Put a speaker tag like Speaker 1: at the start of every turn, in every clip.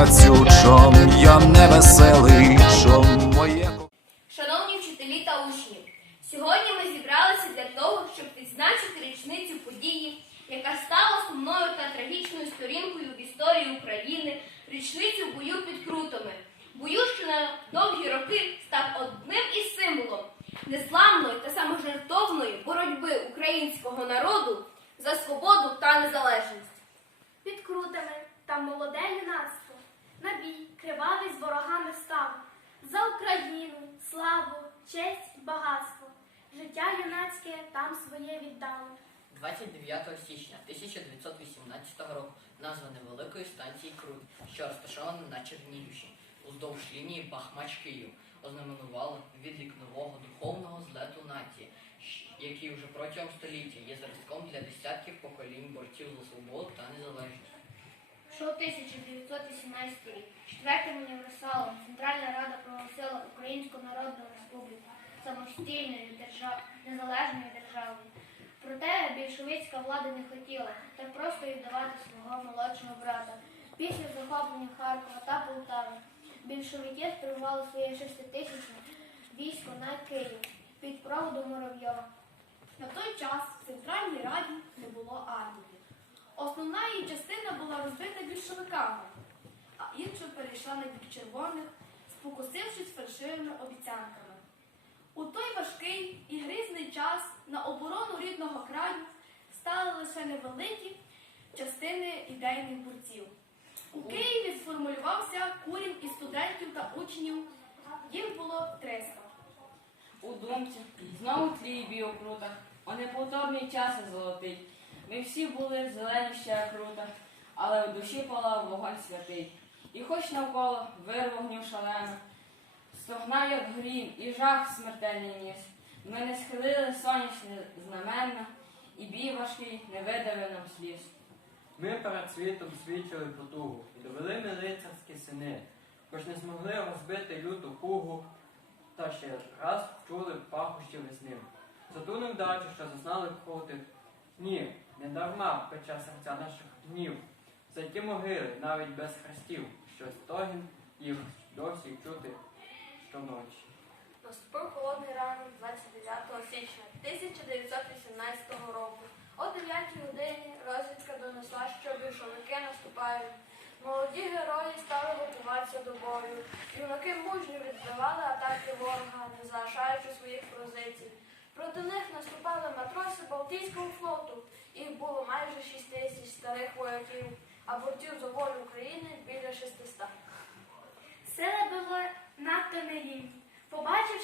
Speaker 1: місяцю, чом я не веселий, чом моє.
Speaker 2: Шановні вчителі та учні, сьогодні ми зібралися для того, щоб відзначити річницю події, яка стала сумною та трагічною сторінкою в історії України, річницю бою під Крутами. Бою, що на довгі роки став одним із символом незламної та саможертовної боротьби українського народу за свободу та незалежність.
Speaker 3: Під крутами там молоде юнацтво, на бій кривавий з ворогами став. За Україну, славу, честь, багатство. Життя юнацьке там своє віддало.
Speaker 4: 29 січня 1918 року назва невеликої станції Крут, що розташована на Чернігівщині, уздовж лінії Бахмач-Київ, ознаменувала відлік нового духовного злету нації, який вже протягом століття є зразком для десятків поколінь борців за свободу та незалежність.
Speaker 5: Що 1918 рік четвертим універсалом Центральна Рада проголосила Українську Народну Республіку самостійною держав... незалежною державою. Проте більшовицька влада не хотіла так просто віддавати свого молодшого брата. Після захоплення Харкова та Полтави більшовики спрямували своє шеститисячне військо на Київ під проводом Муравйова.
Speaker 6: На той час в Центральній Раді не було армії. Основна її частина була розбита більшовиками, а інша перейшла на бік червоних, спокусившись фальшивими обіцянками. У той важкий і грізний час на оборону рідного краю стали лише невеликі частини ідейних борців. У Києві сформулювався курінь із студентів та учнів. Їх було 300.
Speaker 7: У думці знову тліє бій у крутах, о неповторний час золотий. Ми всі були зелені ще як крута, але у душі палав вогонь святий. І хоч навколо вир вогню шалено, стогна, як грім, і жах смертельний ніс. Ми не схилили сонячне знаменно, і бій важкий не видавив нам сліз.
Speaker 8: Ми перед світом свідчили потугу і довели ми лицарські сини, хоч не змогли розбити люту пугу, та ще раз чули пахощі весни. Ту невдачу, що зазнали крутих днів, не дарма пече серця наших днів. За ті могили, навіть без хрестів, що стогін їх досі чути щоночі.
Speaker 2: Наступив холодний ранок 29 січня 1918 року. О 9 годині розвідка донесла, що більшовики наступають. Молоді герої стали готуватися до бою. Юнаки мужньо відбивали атаки ворога, не залишаючи своїх позицій. Проти них наступали матроси Балтійського флоту. Їх було майже 6 тисяч старих вояків, а борців за волю України біля 600.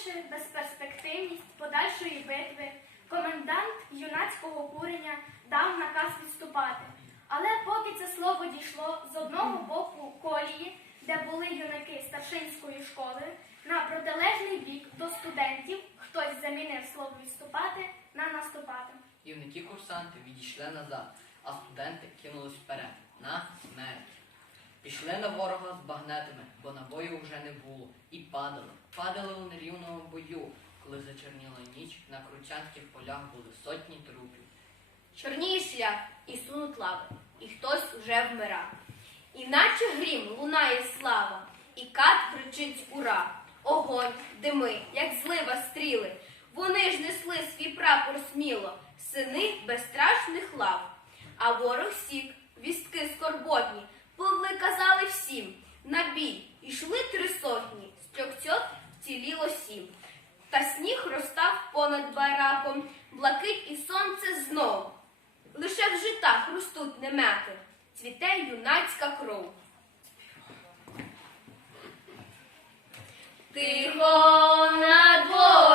Speaker 3: Побачивши безперспективність подальшої битви, комендант юнацького куреня дав наказ відступати. Але поки це слово дійшло з одного боку колії, де були юнаки старшинської школи, на протилежний бік до студентів хтось замінив слово відступати на наступати.
Speaker 4: Юнаки курсанти відійшли назад, а студенти кинулись вперед на смерть. Пішли на ворога з багнетами, бо набою вже не було, і падали. Падали у нерівному бою, коли зачерніла ніч, на кручанських полях були сотні трупів.
Speaker 2: Чорніє шлях і сунуть лави, і хтось уже вмира. Іначе грім лунає слава, і кат кричить ура. Огонь, дими, як злива стріли. Вони ж несли свій прапор сміло, сини безстрашних лав. А ворог сік, вістки скорботні, пливли казали всім. На бій ішли три сотні, з трьохсот вціліло сім. Та сніг розстав понад бараком, блакить і сонце знов. Лише в житах ростуть немети, цвіте юнацька кров. Тихо на дворі,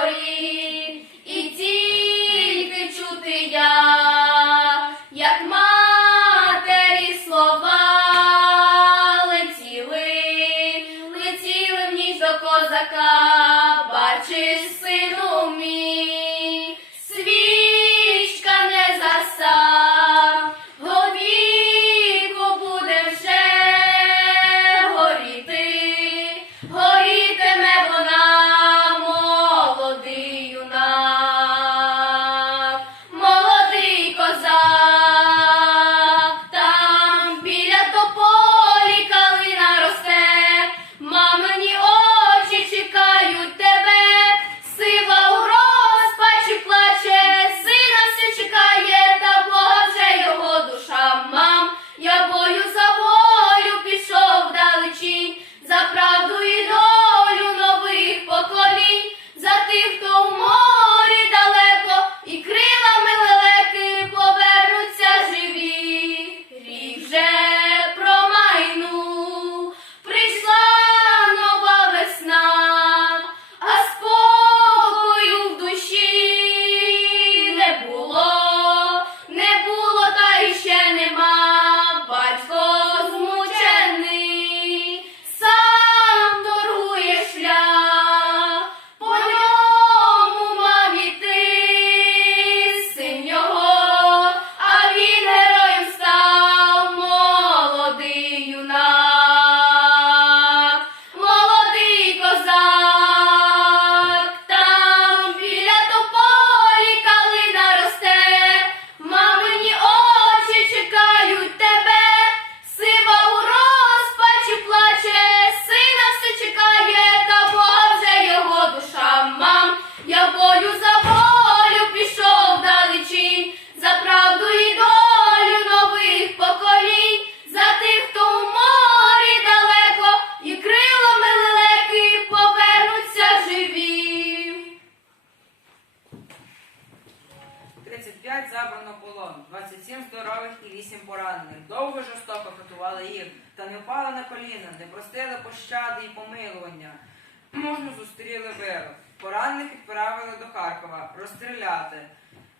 Speaker 9: 35 забрано полон, 27 здорових і 8 поранених. Довго жорстоко катували їх, та не впали на коліна, не простили пощади і помилування. Можна зустріли вирок. Поранених відправили до Харкова розстріляти.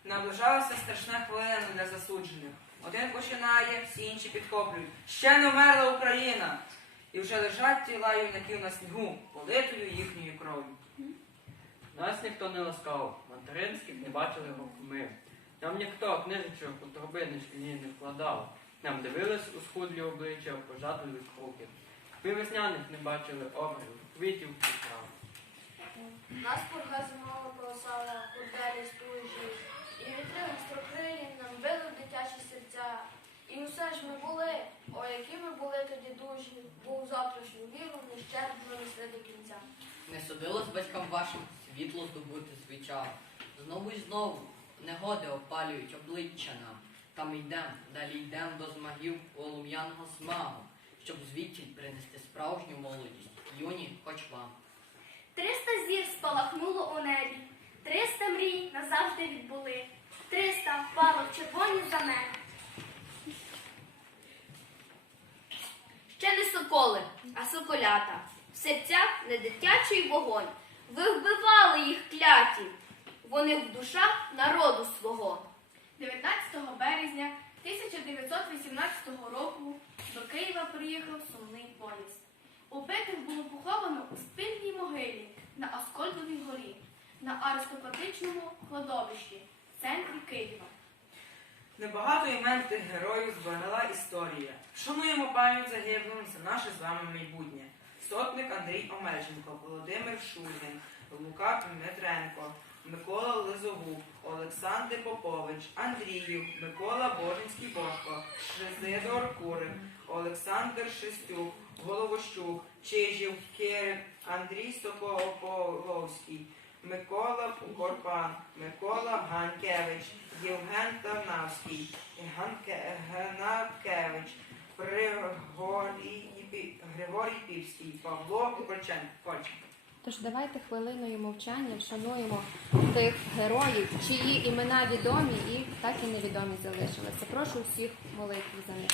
Speaker 9: Наближалася страшна хвилина для засуджених. Один починає, всі інші підхоплюють. Ще не вмерла Україна! І вже лежать тіла юнаків на снігу, политою їхньою кров'ю.
Speaker 8: Нас ніхто не ласкав, материнських не бачили гукми. Нам ніхто книжечок у торбини шкільні не вкладав. Нам дивились у схудлі обличчя, пожадливі руки. Ми весняних не бачили обрив, квітів і трав.
Speaker 5: Нас пурга зимова колосала, курделі стужі, і вітри гострокрилі нам били в дитячі серця. І усе ж ми були, о, які ми були тоді дужі, бо у завтрашню віру не щерпнули все до кінця.
Speaker 4: Не судилось батькам вашим світло здобути свій час. Знову й знову негоди опалюють обличчя нам. Та ми йдем, далі йдем до змагів полум'яного смагу, щоб звідти принести справжню молодість, юні, хоч вам.
Speaker 3: Триста зір спалахнуло у небі, триста мрій назавжди відбули, триста впало в червоні знамена.
Speaker 2: Ще не соколи, а соколята. В серцях не дитячий вогонь. Ви вбивали їх кляті. Вони в душах народу свого.
Speaker 6: 19 березня 1918 року до Києва приїхав сумний поїзд. Убитих було поховано у спільній могилі на Аскольдовій горі, на аристократичному кладовищі в центрі Києва.
Speaker 9: Небагато імен тих героїв зберегла історія. Шануємо пам'ять загиблим за наше з вами майбутнє. Сотник Андрій Омельченко, Володимир Шульгин, Лука Дмитренко, Микола Олександр Попович, Андріїв, Микола Божинський Бошко, Шизидор Курик, Олександр Шестюк, Головощук, Чижів, Кирик, Андрій Соколовський, Микола Корпан, Микола Ганкевич, Євген Тарнавський, Ганке- Геннадкевич, Григорій, Півський, Павло Кольчен.
Speaker 10: Тож давайте хвилиною мовчання вшануємо тих героїв, чиї імена відомі і так і невідомі залишилися. Прошу всіх молитві за них.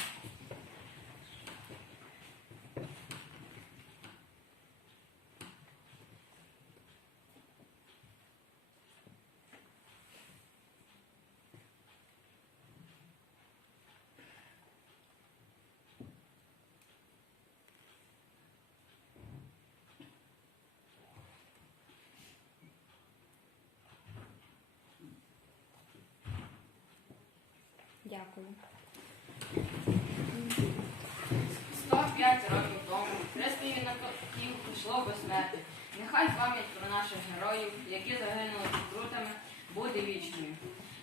Speaker 10: Дякую.
Speaker 7: 105 років тому співвінаків пішло без смерті. Нехай пам'ять про наших героїв, які загинули під крутами, буде вічною.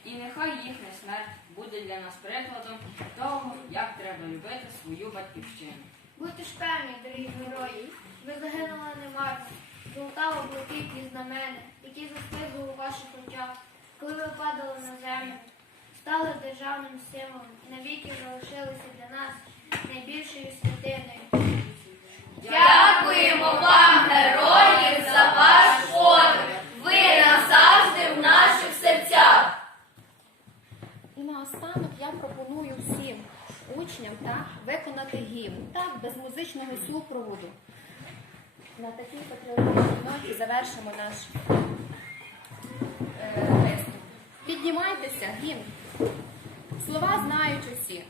Speaker 7: І нехай їхня смерть буде для нас прикладом того, як треба любити свою батьківщину.
Speaker 5: Будьте ж певні, дорогі герої, ви загинули немарно. Золотаво блакитні знамени, які застигли у ваших очах, коли ви падали на землю, стали державним символом, і навіки залишилися для нас найбільшою святиною.
Speaker 2: Дякуємо вам, герої, за ваш подвиг. Ви назавжди в наших серцях.
Speaker 10: І наостанок я пропоную всім учням так, виконати гімн, так, без музичного супроводу. На такій патріотичній ноті завершимо наш е, виступ. Піднімайтеся, гімн. Слова знають усі.